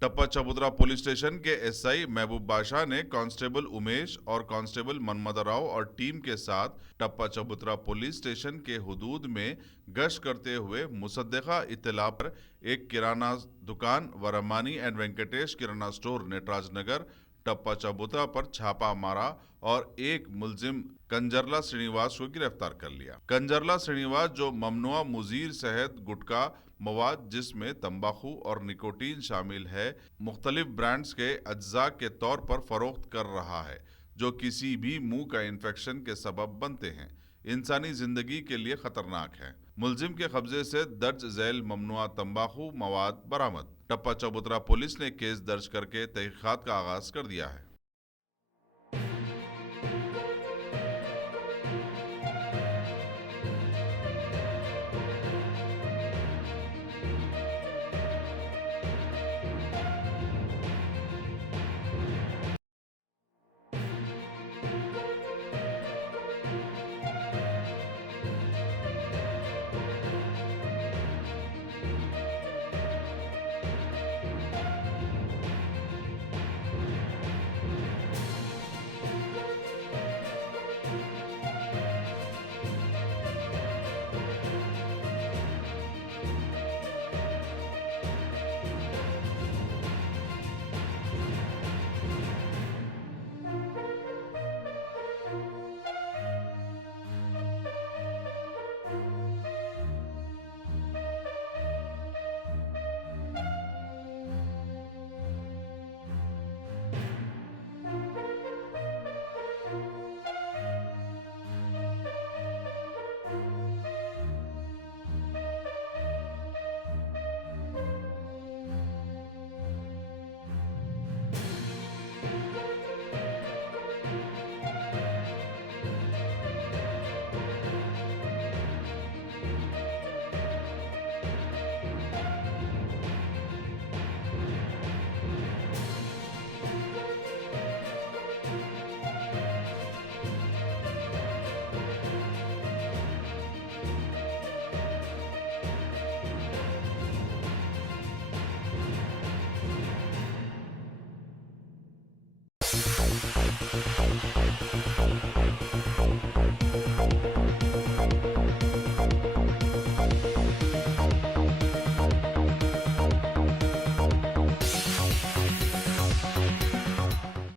टप्पा चबूतरा police station के SI महबूब बादशाह ने कांस्टेबल उमेश और कांस्टेबल मनमद राव और टीम के साथ टप्पा चबूतरा पुलिस स्टेशन के हुदूद में गश्त करते हुए मुसद्दका इत्तला पर एक किराना दुकान Varmani and Venkatesh kirana store Nataraj नगर टप्पा चबूतरा पर छापा मारा और एक मुलजिम कंजरला श्रीनिवास को गिरफ्तार कर लिया। कंजरला श्रीनिवास जो ममनुआ मुजीर शहद गुटखा मवाद जिसमें तंबाकू और निकोटीन शामिल है मुख्तलिफ ब्रांड्स के अज्जा के तौर पर फरोख्त कर रहा है जो किसी भी मुंह का इन्फेक्शन के सबब बनते हैं, इंसानी जिंदगी के लिए खतरनाक है। मुलजिम के कब्जे से दर्ज झैल ममनुआ तंबाकू मवाद बरामद। टप्पा चबूतरा पुलिस ने केस दर्ज करके तहकीकात का आगाज कर दिया है।